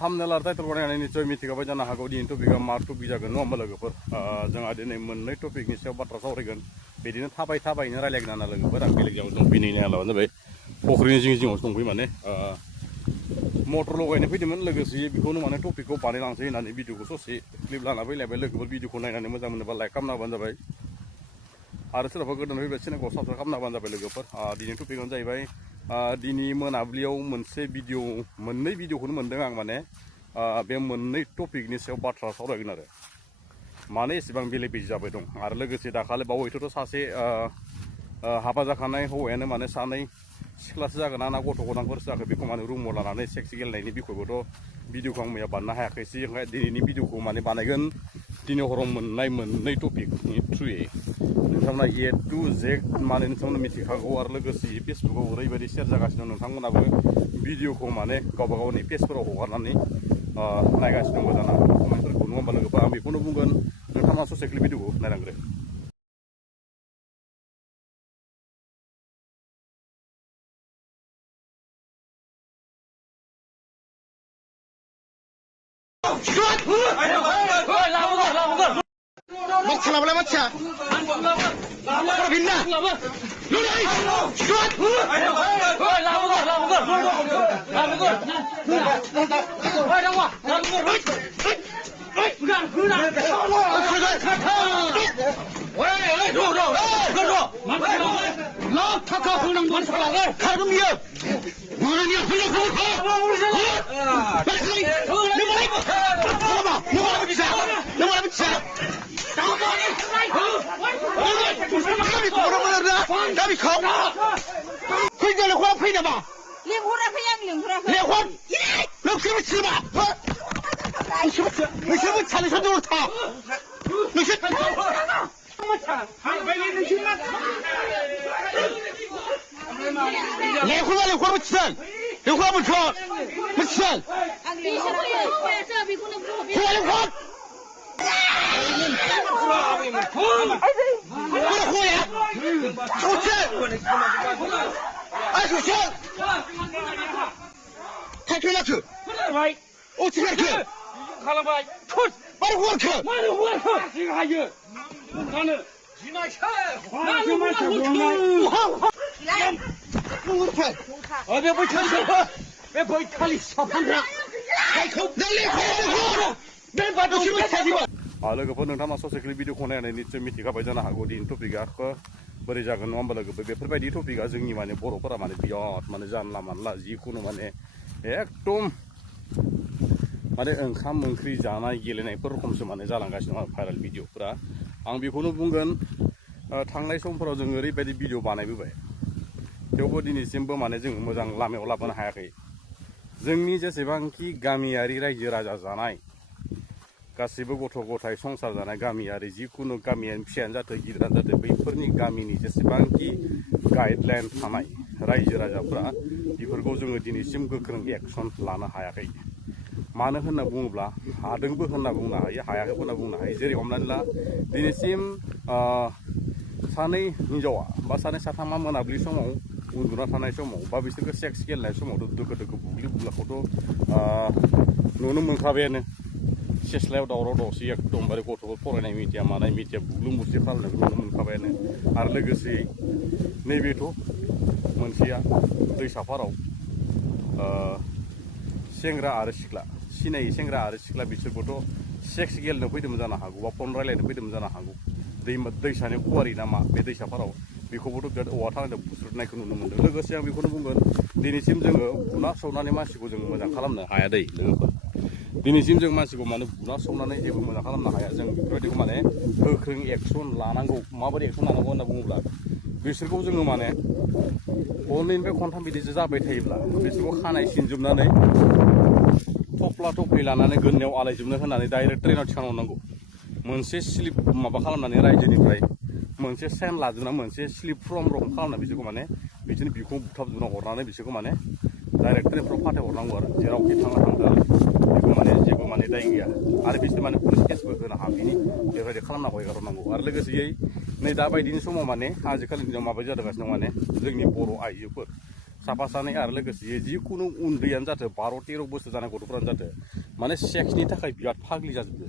Thumbnail आरो title बनायनानै निसय मिथिखाबाय जानो हागौ दिनै टपिकआ मा टपिक जागोन नङा होमबा लोगोफोर जोंहा दिनै मोननै टपिकनि सायाव बाथ्रा सावरायगोन बिदिनो थाबायनो रायलायगोन आरो लोगोफोर आं बेलेग जायगायाव दंफैनायनि आलादा जाबाय फख्रिनि जिङावसो दंफैयो माने मटर लगायनो फैदोंमोन लोगोसे बेखौनो माने टपिकखौ बानायलांसै होननानै भिडिअखौ ससे क्लिप लाना फैलायबाय लोगोफोर भिडिअखौ नायनानै मोजां मोनोबा लाइक खालामना होबानो जाबाय आरो सोरबा गोदान फैबाय चेनेलखौ साबस्क्राइब खालामना होबानो जाबाय लोगोफोर दिनै टपिकआनो जाहैबाय दिनै मोनाबिलियाव मोननै भिडिअखौनो मोनदों आं माने बे मोननै टपिकनि सायाव बाथ्रा सावरायगोन आरो माने एसेबां बेले बेजे जाबाय दं आरो लोगोसे दाखालि बावैथ' सासे हाबा जाखानाय हौवायानो माने सानै सिख्लासो जागोन ना गथ' गथांफोरसो जागोन बेखौ माने रुमाव लानानै सेक्स गेलेनायनि बिखयबोथ' भिडिअखौ आं मैया बानायनो हायाखैसै ओंखाय दिनैनि भिडिअखौ माने बानायगोन दिनै हराव मोननाय मोननै टपिकनि थ्रुयै नोंथांमोना ए टु जेड माने नोंथांमोना मिथिखागौ आरो लोगोसे फेसबुकाव ओरैबायदि शेयार जागासिनो दं नोंथांमोनाबो भिडिअखौ माने गावबा गावनि पेजफोराव हगारनानै नायगासिनो दं जानो हागौ कमेन्टफोरखौ नङा होमबा लोगोफोर आं बेखौनो बुंगोन नोंथांमोना ससे क्लिप भिडिअखौ नायलांग्रो 막 살아볼래 맞자. 그럼 빛나. 누나이. Kami kau, kau jangan kau apa ini apa? Lingkur apa yang lingkur apa? Lingkur, lu siapa siapa? Lu siapa cari satu orang? Lu siapa? Lingkur mana lingkur macam? Lingkur macam? Macam? Kau lingkur? Kau ya? Susun! Susun! Kau nak? Oh, cakap ke? Kalau baik, terus. Mana huan ke? Mana huan ke? Sini aja. Mana? Sini aja. Mana huan ke? Huan ke? Oh, dia boleh cakap. Dia boleh kali siapa nak? Kau dah lingkur. Dia baru cuma cakap. लोगोफोर नोंथाङा ससे clip भिडिअखौ नायनानै निसय मिथिखाबाय जानो हागौ दिनै टपिकआ बोरै जागोन नङा होमबा लोगोफोर बेफोरबायदि टपिकआ जोंनि माने बर'फोरा माने बिराद माने जानला मानला जिखुनु माने एकदम माने ओंखाम ओंख्रि जानाय गेलेनायफोर रखमसो माने जालांगासिनो दं भाइरेल भिडिअफोरा आं बेखौनो बुंगोन थांनाय समफोराव जों ओरैबायदि भिडिअ बानायबोबाय थेवबो दिनैसिमबो माने जों मोजां लामायाव लाबोनो हायाखै जोंनि जेसेबांखि गामियारि रायजो राजा जानाय गासिबो गथ' गथाय संसार जानाय गामियारि जिखुनु गामियारि फिसायानो जाथों गिदिरानो जाथों बैफोरनि गामिनि जेसेबांखि गाइडलाइन थानाय रायजो राजाफोरा बेफोरखौ जोङो दिनैसिम गोख्रों एक्सन लानो हायाखै मानो होनना बुङोब्ला हादोंबो होनना बुंनो हायो हायाखैबो होनना बुंनो हायो जेरै हमनानै ला दिनैसिम सानै हिनजावा बा सानै साथामा मोनाबिलि समाव उन्दुना थानाय समाव बा बिसोरखौ सेक्स गेलेनाय समावथ' दोखो दोखो बुग्लि बुग्लाखौथ' नुनो मोनखाबायानो सेस्लायाव दावराव दावसि एकदमबारे गथ'फोर फरायनाय मिडिया मानाय मिडिया बुग्लुं बुसि खालामनायखौ नुनो मोनखाबायानो आरो लोगोसे नैबेथ' मोनसेया दैसाफाराव सेंग्रा आरो सिख्ला सिनायै सेंग्रा आरो सिख्ला बिसोरबोथ' सेक्स गेलेनो फैदोंमोन जानो हागौ बा फन रायलायनो फैदोंमोन जानो हागौ दैसानि गुवारि नामा बे दैसाफाराव बेखौबोथ' बिराद औवा थानायजों बुस्रुदनायखौ नुनो मोन्दों लोगोसे आं बेखौनो बुंगोन दिनैसिम जोङो बुना सौनानै मानसिखौ जों मोजां खालामनो हाया दै लोगोफोर दिनैसिम जों मानसिखौ माने बुना सौनानै जेबो मोजां खालामनो हाया जों बेफोरबायदिखौ माने गोख्रों एक्सन लानांगौ माबोरै एक्सन लानांगौ होनना बुङोब्ला बिसोरखौ जोङो माने खननैनिफ्राय खनथाम बिदिसो जाबाय थायोब्ला बिसोरखौ खानाय सिनजोबनानै थफ्ला थफ्लि लानानै गोदनायाव आलायजोबनो होनानै डाइरेक्ट ट्रेनाव थिखांहरनांगौ मोनसे स्लिप माबा खालामनानै रायजोनिफ्राय मोनसे साइन लाजोबना मोनसे स्लिप फर्म रखम खालामना बिसोरखौ माने बिदिनो बिखौ बुथाबजोबना हरनानै बिसोरखौ माने डाइरेक्ट ट्रेनफ्राव फाथायहरनांगौ आरो जेरावखि थाङा थांदो बेखौ माने जेबो माने दाय गैया आरो बिसोर माने पुलिस केसबो होनो हाफिनि बेबायदि खालामनांगौ एगारनांगौ आरो लोगोसेयै नै दाबायदिनि समाव माने आजिखालिनि दिनाव माबायदि जादोंगासिनो दं माने जोंनि बर' आइजोफोर साफा सानै आरो लोगोसे जिखुनु उन्दैयानो जाथों 12-13 बोसोर जानाय गथ'फोरानो जाथों माने सेक्सनि थाखाय बिराद फाग्लि जाजोबदो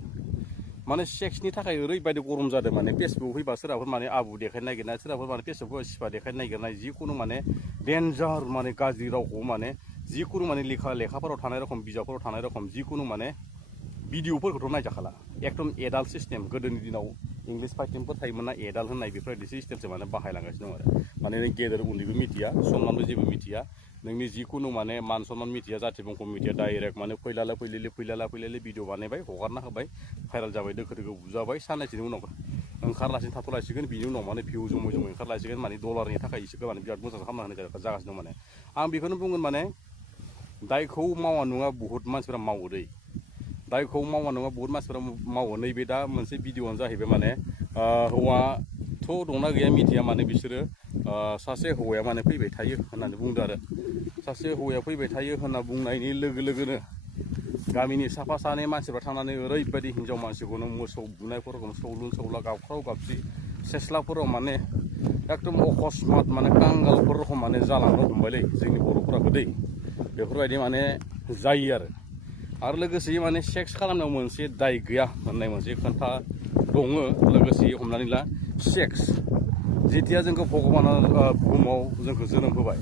माने सेक्सनि थाखाय ओरैबायदि गरम जादों माने फेसबुक फैबा सोरबाफोर माने आबु देखायनो नागिरनाय सोरबाफोर माने फेसबुकआव सिफा देखायनो नागिरनाय जिखुनु माने डेन्जार माने गाज्रि रावखौ माने जिखुनु माने लेखाफोराव थानाय रखम बिजाबफोराव थानाय रखम जिखुनु माने भिडिअफोरखौथ' नायजाखाला एकदम एडाल्ट सिस्टेम गोदोनि दिनाव इंलिश फाइटिंफोर थायोमोन ना एडाल्ट होननाय बेफोरबायदि सिस्टेमसो माने बाहायलांगासिनो दं आरो माने नों गेदेर उन्दैबो मिथिया सनमानबो जेबो मिथिया नोंनि जिखुनु माने मान सनमान मिथिया जाथि बंख मिथिया डाइरेक्ट माने फैलाला फैलाला भिडिअ बानायबाय हगारना होबाय भाइरेल जाबाय दोखो दोखो बुजाबाय साननैसोनि उनाव ओंखारलासिनो थाथ'लासिगोन बिनि उनाव माने भिउ जमै जमै ओंखारलासिगोन माने डलारनि थाखाय इसोरखौ माने बिराद मोजां खालामना होनाय जागासिनो दं माने आं बेखौनो बुंगोन माने दायखौ मावा नङा बुहुत मानसिफोरा मावो दै दायखौ मावा नङा बुहुत मानसिफोरा मावो नैबे दा मोनसे भिडिअआनो जाहैबाय माने हौवाथ' दंना गैया मिथिया माने बिसोरो सासे हौवाया माने फैबाय थायो होननानै बुंदों आरो सासे हौवाया फैबाय थायो होनना बुंनायनि लोगो लोगोनो गामिनि साफा सानै मानसिफ्रा थांनानै ओरैबायदि हिन्जाव मानसिखौनो मोसौ बुनायफोरखौ सौलुन सौला गावख्राव गाबसि सेस्लाफोराव माने एकदम अकस्मात माने कांगालफोर रखम माने जालांनो हमबायलै जोंनि बर'फोराबो दै बेफोरबायदि माने जायो आरो लोगोसे माने सेक्स खालामनायाव मोनसे दाय गैया होननाय मोनसे खोथा दङ लोगोसे हमनानै ला सेक्स जेथिया जोंखौ भगबाना बुहुमाव जोंखौ जोनोम होबाय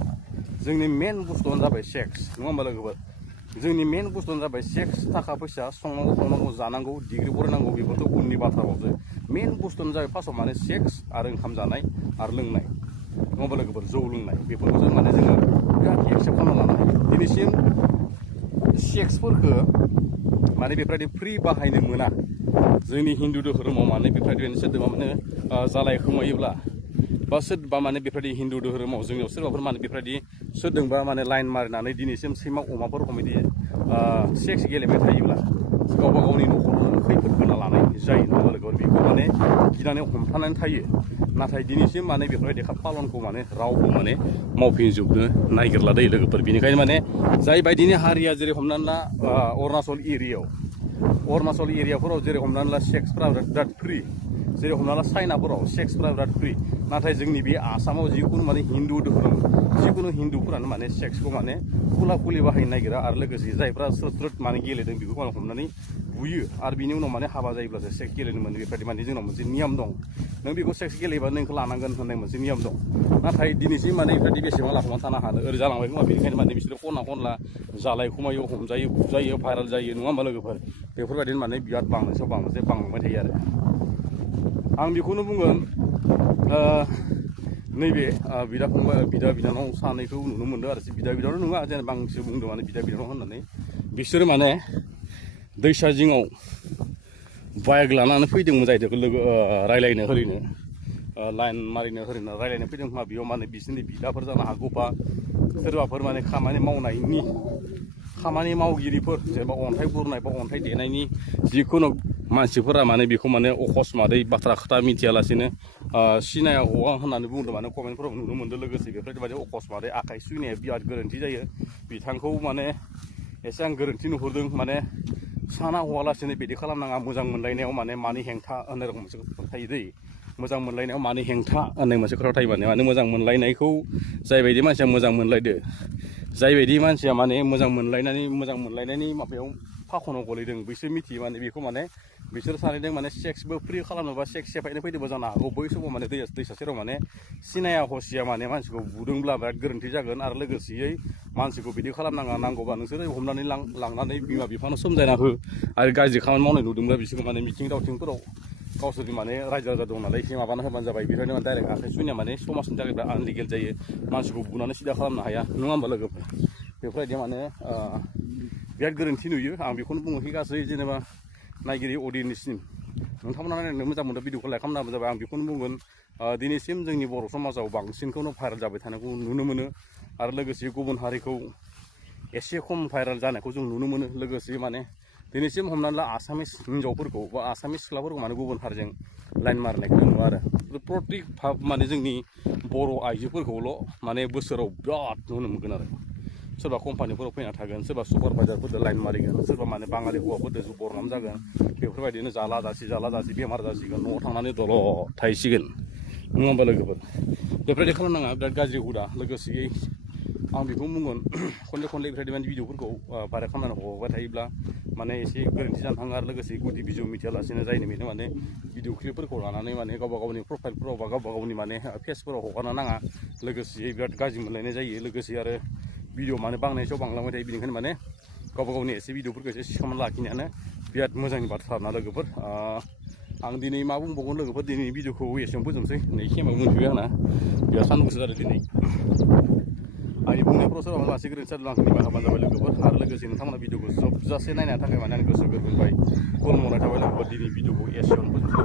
जोंनि मेन बुस्थुआनो जाबाय सेक्स नङा होमबा लोगोफोर जोंनि मेन बुस्थुआनो जाबाय सेक्स थाखा फैसा संनांगौ खावनांगौ जानांगौ डिग्रि फरायनांगौ बेफोरथ' उननि बाथ्राबावसो मेन बुस्थुआनो जाबाय फार्स्टआव माने सेक्स आरो ओंखाम जानाय आरो लोंनाय नङा होमबा लोगोफोर जौ लोंनाय बेफोरखौ जों माने जोङो बिराद एक्सेप्ट खालामना लानो हायो दिनैसिम सेक्सफोरखौ माने बेफोरबायदि फ्रि बाहायनो मोना जोंनि हिन्दु धोरोमाव माने बेफोरबायदि सोरदोबा माने जालाय खोमायोब्ला बा सोरबा माने बेफोरबायदि हिन्दु धोरोमाव जोंनियाव सोरबाफोर माने बेफोरबायदि सोरदोंबा माने लाइन मारिनानै दिनैसिम सैमा अमाफोर बिदि सेक्स गेलेबाय थायोब्ला गावबा गावनि न'खराव खैफोद होना लानाय जायो नङा होमबा लोगोफोर बेखौ माने गिनानै हमथानानै थायो नाथाय दिनैसिम माने बेफोरबायदि पालनखौ माने रावबो माने मावफिनजोबनो नागिरला दै लोगोफोर बेनिखायनो माने जाय बायदिनि हारिया जेरै हमनानै ला अरुणाचल एरियाफोराव जेरै हमनानै ला सेक्सफोरा बिराद फ्रि जेरै हमना ला चाइनाफोराव सेक्सफोरा बिराद फ्रि नाथाय जोंनि बे आसामाव जिखुनु माने हिन्दु धोरोम जिखुनु हिन्दुफोरानो माने सेक्सखौ माने खुला खुलि बाहायनो नागिरा आरो लोगोसे जायफ्रा स्रोद माने गेलेदों बेखौ माने हमनानै बुयो आरो बिनि उनाव माने हाबा जायोब्लासो सेक्स गेलेनो मोनो बेफोरबायदि माने जोंनाव मोनसे नियम दं नों बेखौ सेक्स गेलेबा नोंखौ लानांगोन होननाय मोनसे नियम दं नाथाय दिनैसिम माने बेफोरबायदि बेसेबां लाखुमाना थानो हानो ओरै जालांबाय खोमा बेनिखायनो माने बिसोरो खना खनला जालाय खुमायो हमजायो बुजायो भाइरेल जायो नङा होमबा लोगोफोर बेफोरबायदिनो माने बिराद बांनायसो बांलांबाय थायो आरो आं बेखौनो बुंगोन नैबे बिदा फंबाय बिदा बिनानाव सानैखौ नुनो मोनदों आरो बिदा बिनानाव नङा जेनेबा आंसो बुंदों माने बिदा बिनानाव होननानै बिसोरो माने दैसा जिङाव बाइक लानानै फैदोंमोन जाहैदों लोगो रायलायनो ओरैनो लाइन मारिनो ओरैनो रायलायनो फैदों खोमा बेयाव माने बिसोरनि बिदाफोर जानो हागौ बा सोरबाफोर माने खामानि मावगिरिफोर जेनेबा अन्थाइ बुरनाय बा अन्थाइ देनायनि जिखुनु मानसिफोरा माने बेखौ माने अकस्मातै बाथ्रा खोथा मिथियालासेनो सिनाया हौवा होननानै बुंदों माने कमेन्टफोराव नुनो मोन्दों लोगोसे बेफोरबायदि अकस्मातै आखाइ सुनाया बिराद गोरोन्थि जायो बिथांखौ माने एसे आं गोरोन्थि नुहुरदों माने साना हवालासेनो बिदि खालामनाङा मोजां मोनलायनायाव माने हेंथा होननाय रखम मोनसे खोथा थायो दै मोजां मोनलायनायाव माने हेंथा होननाय मोनसे खोथा थायो माने मोजां मोनलायनायखौ जायबायदि मानसिया मोजां मोनलायदो जायबायदि मानसिया माने मोजां मोनलायनायनि माबायाव फाखनाव गोलैदों बिसोर मिथियो माने बेखौ माने बिसोर सानैदों माने सेक्सबो फ्रि खालामनोबा सेक्स सेफायनो फैदोंबो जानो हागौ बै समाव माने दैसा सेराव माने सिनाया हसिया माने मानसिखौ बुदोंब्ला बिराद गोरोन्थि जागोन आरो लोगोसेयै मानसिखौ बिदि खालामनाङा नांगौबा नोंसोरो हमनानै लांनानै बिमा बिफानो समजायना हो आरो गाज्रि खामानि मावनाय नुदोंब्ला बिसोरखौ माने मिथिं दावथिंफोराव गावसोरनि माने रायजो राजा दं नालाय एसे माबाना होबानो जाबाय बेखायनो माने डाइरेक्ट आखाइ सुनाया माने समाजनि थाखाय बिराद आनलिगेल जायो मानसिखौ बुनानै सिदा खालामनो हाया नङा होमबा लोगोफोर बेफोरबायदि माने बिराद गोरोन्थि नुयो आं बेखौनो बुङोखि गासै जेनेबा नायगिरि अडियेन्ससिम नोंथांमोना नायनो मोजां मोनदों भिडिअखौ लाइक खालामनाबो जाबाय आं बेखौनो बुंगोन दिनैसिम जोंनि बर' समाजाव बांसिनखौनो भाइरेल जाबाय थानायखौ नुनो मोनो आरो लोगोसे गुबुन हारिखौ एसे खम भाइरेल जानायखौ जों नुनो मोनो लोगोसे माने दिनैसिम हमनानै ला आसामिस हिन्जावफोरखौ बा आसामिस सिख्लाफोरखौ माने गुबुन हारिजों लाइन मारनायखौ नुयो आरो प्रत्येक माने जोंनि बर' आइजोफोरखौल' माने बोसोराव बिराद नुनो मोनगोन आरो सोरबा कम्पानिफोराव फैना थागोन सोरबा सुपारभाइजारफोरजों लाइन मारिगोन सोरबा माने बाङालि हौवाफोरजों बरनाम जागोन बेफोरबायदिनो जाला जासि बेमार जासिगोन न'आव थांनानै दल' थाहैसिगोन नङा होमबा लोगोफोर बेफोरबायदि खालामनाङा बिराद गाज्रि हुदा लोगोसेयै आं बेखौ बुंगोन खनले खनले बेफोरबायदि माने भिडिअफोरखौ भाइरेल खालामनानै हगारबाय थायोब्ला माने एसे गोरोन्थि जानो थाङो आरो लोगोसे गुदि बिजौ मिथियालासेनो जायनो बेनो माने भिडिअ क्लिपफोरखौ लानानै माने गावबा गावनि प्रफाइलफोराव बा गावबा गावनि माने पेजफोराव हगारनो नाङा लोगोसे बिराद गाज्रि मोनलायनाय जायो लोगोसे आरो भिडिअ माने बांनायनि सायाव बांलांबाय थायो बेनिखायनो माने गावबा गावनि एसे भिडिअफोरखौ एसे सिखामना लाखिनायानो बिराद मोजांनि बाथ्रा आरोना लोगोफोर आं दिनै मा बुंबावगोन लोगोफोर दिनैनि भिडिअखौ एसेयावनो फोजोबनोसै नै खेमाव मोनफैबाय आंना बिराद सान्दुं गोसा जादों दिनै आंनि बुंनायफ्राव सोरबा लासै गोरोन्थि जादों आंखौ निमाहा होबानो जाबाय लोगोफोर आरो लोगोसे नोंथांमोना भिडिअखौ जोबजासे नायनायनि थाखाय माने आं गोसो गोरबोनिफ्राय खुलुमनाय थाबाय लोगोफोर दिनै भिडिअखौ एसेयावनो फोजोबनोसै।